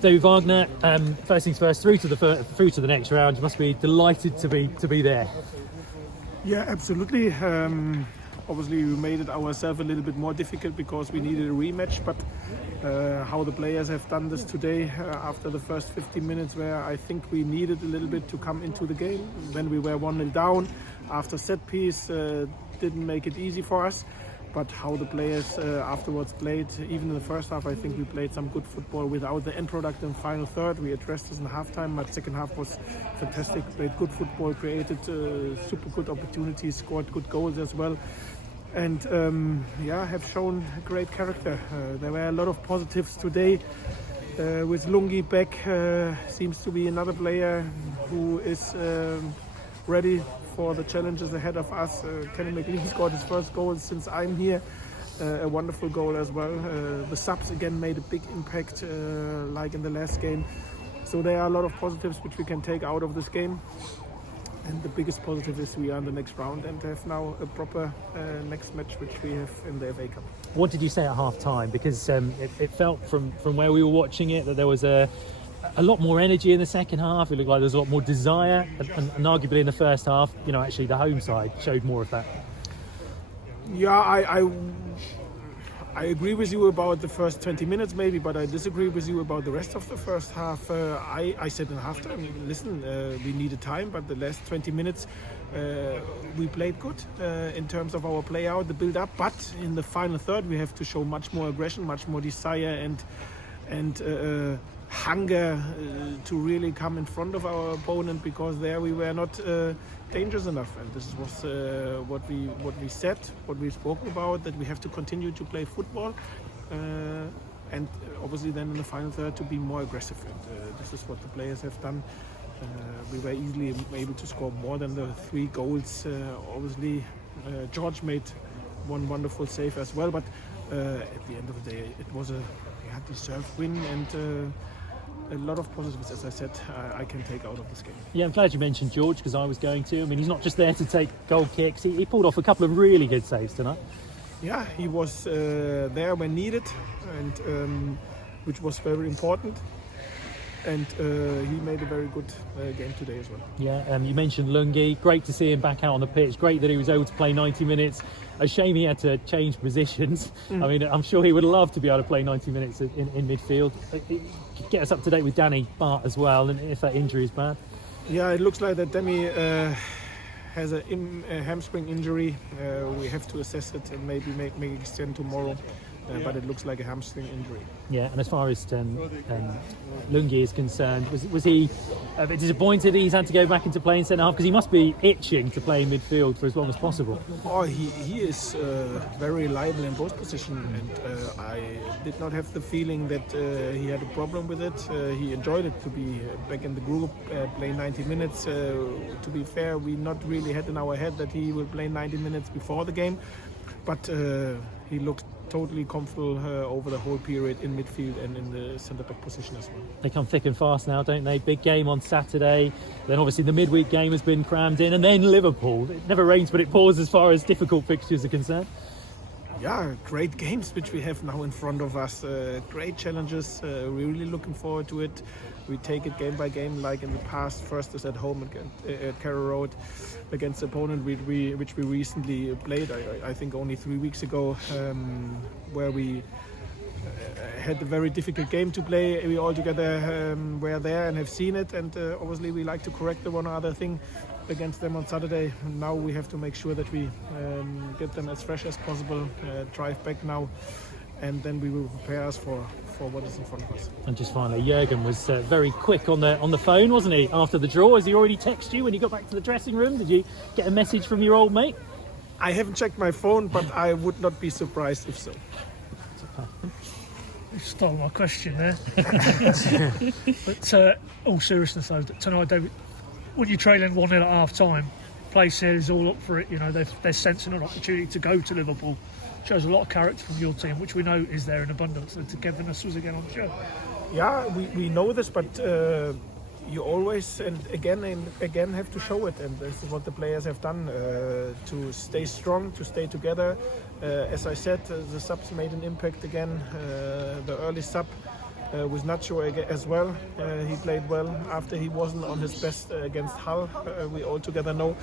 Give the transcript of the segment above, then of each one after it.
David Wagner, first things first, through to the next round. You must be delighted to be there. Yeah, absolutely. Obviously, we made it ourselves a little bit more difficult because we needed a rematch. But how the players have done this today after the first 15 minutes, where I think we needed a little bit to come into the game. When we were 1-0 down after set piece, didn't make it easy for us. But how the players afterwards played, even in the first half, I think we played some good football without the end product in the final third. We addressed this in halftime, but second half was fantastic. Played good football, created super good opportunities, scored good goals as well. And have shown great character. There were a lot of positives today. With Lungi back, seems to be another player who is ready for the challenges ahead of us. Kenny McLean scored his first goal since I'm here. A wonderful goal as well. The subs again made a big impact, like in the last game. So there are a lot of positives which we can take out of this game. And the biggest positive is we are in the next round and have now a proper next match which we have in the FA Cup. What did you say at half time? Because it felt from where we were watching it that there was a lot more energy in the second half. It looked like there was a lot more desire, and arguably in the first half, actually the home side showed more of that. Yeah, I agree with you about the first 20 minutes maybe, but I disagree with you about the rest of the first half. I said in halftime, listen, we needed time, but the last 20 minutes we played good in terms of our play out, the build up, but in the final third we have to show much more aggression, much more desire and hunger to really come in front of our opponent, because there we were not dangerous enough. And this was what we said, what we spoke about, that we have to continue to play football and obviously then in the final third to be more aggressive. And this is what the players have done. We were easily able to score more than the 3 goals. Obviously George made one wonderful save as well, but at the end of the day it was a deserved win, and a lot of positives, as I said, I can take out of this game. Yeah, I'm glad you mentioned George, because I was going to. I mean, he's not just there to take goal kicks. He pulled off a couple of really good saves tonight. Yeah, he was there when needed, and which was very important. And he made a very good game today as well. Yeah, you mentioned Lungi. Great to see him back out on the pitch. Great that he was able to play 90 minutes. A shame he had to change positions. I mean, I'm sure he would love to be able to play 90 minutes in midfield. Get us up to date with Danny Bart as well, and if that injury is bad. Yeah, it looks like that Demi has a hamstring injury. We have to assess it and maybe make extend tomorrow. But it looks like a hamstring injury. Yeah, and as far as Lungi is concerned, was he a bit disappointed he's had to go back into playing centre half? Because he must be itching to play in midfield for as long as possible. Oh, he is very reliable in both positions, and I did not have the feeling that he had a problem with it. He enjoyed it to be back in the group, play 90 minutes. To be fair, we not really had in our head that he will play 90 minutes before the game, but he looked totally comfortable over the whole period in midfield and in the centre-back position as well. They come thick and fast now, don't they? Big game on Saturday, then obviously the midweek game has been crammed in, and then Liverpool. It never rains but it pours as far as difficult fixtures are concerned. Yeah, great games which we have now in front of us. Great challenges. We're really looking forward to it. We take it game by game, like in the past. First is at home at Carrow Road against the opponent which we recently played. I think only 3 weeks ago, where we had a very difficult game to play. We all together were there and have seen it, and obviously we like to correct the one or other thing against them on Saturday. Now we have to make sure that we get them as fresh as possible, drive back now, and then we will prepare us for what is in front of us. And just finally, Jurgen was very quick on the phone, wasn't he, after the draw? Has he already texted you when you got back to the dressing room? Did you get a message from your old mate? I haven't checked my phone, but I would not be surprised if so. You stole my question there. But all seriousness though, tonight, David, when you're trailing 1-0 at half time, place here is all up for it. They're sensing an opportunity to go to Liverpool. Shows a lot of character from your team, which we know is there in abundance. The togetherness was again on show. Yeah, we know this, but you always and again have to show it, and this is what the players have done, to stay strong, to stay together. As I said, the subs made an impact again. The early sub with Nacho as well. He played well after he wasn't on his best against Hull. We all together know.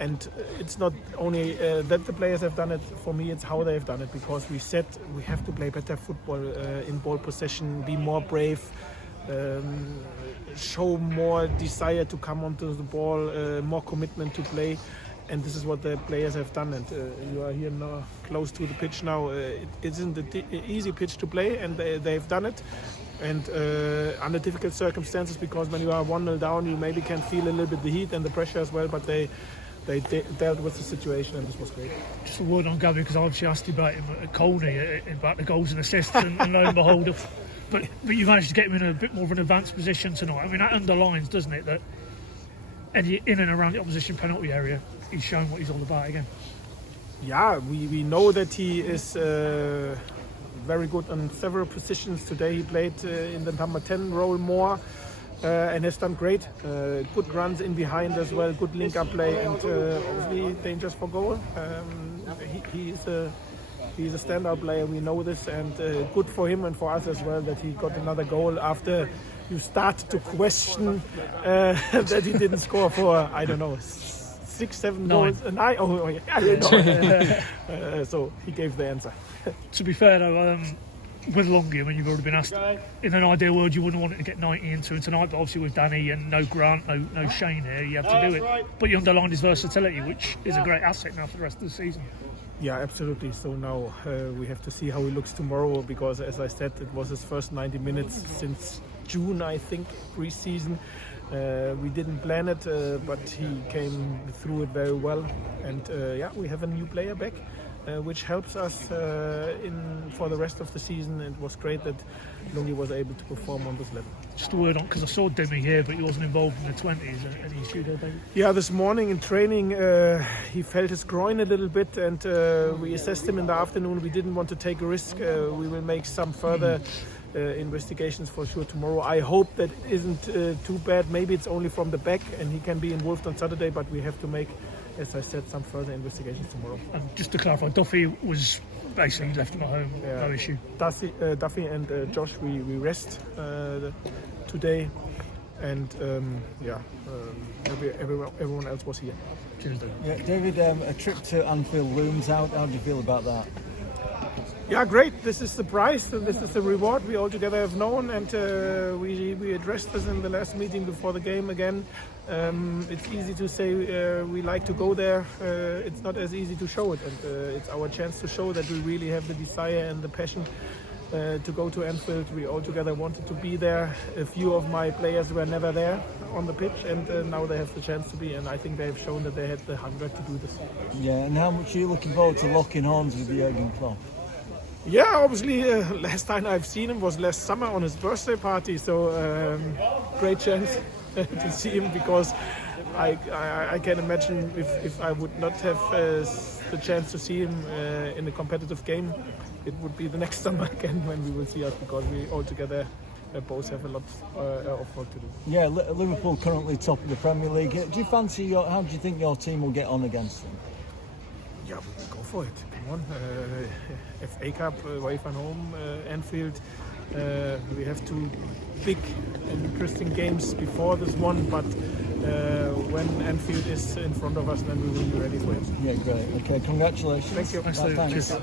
And it's not only that the players have done it. For me, it's how they've done it, because we said we have to play better football in ball possession, be more brave, show more desire to come onto the ball, more commitment to play. And this is what the players have done. And you are here now, close to the pitch now. It isn't an easy pitch to play, and they've done it. And under difficult circumstances, because when you are 1-0 down, you maybe can feel a little bit the heat and the pressure as well. But they dealt with the situation, and this was great. Just a word on Gabby, because I obviously asked you about him at Colney, about the goals and assists, and lo and behold, but you managed to get him in a bit more of an advanced position tonight. I mean, that underlines, doesn't it, that in and around the opposition penalty area, he's shown what he's all about again. Yeah, we know that he is very good on several positions. Today he played in the number 10 role more. And has done great. Good runs in behind as well, good link-up play, and obviously dangerous for goal. He's a standout player, we know this, and good for him and for us as well that he got another goal after you start to question that he didn't score for, I don't know, 6-7 goals. So he gave the answer. To be fair though, with Longy, I mean, you've already been asked, in an ideal world you wouldn't want it to get 90 into him tonight, but obviously with Danny and no Grant, no Shane here, you have to do it. Right. But you underlined his versatility, which is a great asset now for the rest of the season. Yeah, absolutely. So now we have to see how he looks tomorrow, because as I said, it was his first 90 minutes since June, I think, pre-season. We didn't plan it, but he came through it very well. And we have a new player back. Which helps us for the rest of the season. It was great that Lungi was able to perform on this level. Just a word on, because I saw Demi here, but he wasn't involved in the 20s. Any issue there, David? Yeah, this morning in training he felt his groin a little bit, and we assessed him in the afternoon. We didn't want to take a risk. We will make some further investigations for sure tomorrow. I hope that isn't too bad. Maybe it's only from the back and he can be involved on Saturday, but we have to make, as I said, some further investigations tomorrow. And just to clarify, Duffy was basically left him at home, no issue. Duffy and Josh, we rest today, and everyone else was here. Cheers, David. Yeah, David, a trip to Anfield looms out. How do you feel about that? Yeah, great. This is the prize and this is the reward we all together have known, and we addressed this in the last meeting before the game again. It's easy to say we like to go there. It's not as easy to show it, and it's our chance to show that we really have the desire and the passion to go to Anfield. We all together wanted to be there. A few of my players were never there on the pitch, and now they have the chance to be, and I think they have shown that they had the hunger to do this. Yeah, and how much are you looking forward to locking horns with Jurgen Klopp? Yeah, obviously, last time I've seen him was last summer on his birthday party, so great chance to see him, because I can imagine if I would not have the chance to see him in a competitive game, it would be the next summer again when we will see us, because we all together both have a lot of work to do. Yeah, Liverpool currently top of the Premier League. Do you fancy how do you think your team will get on against them? Yeah, go for it. Come on. FA Cup, away from home, Anfield. We have two big and interesting games before this one, but when Anfield is in front of us, then we will be ready for it. Yeah, great. Okay, congratulations. Thank you. Thanks, Thanks. Cheers.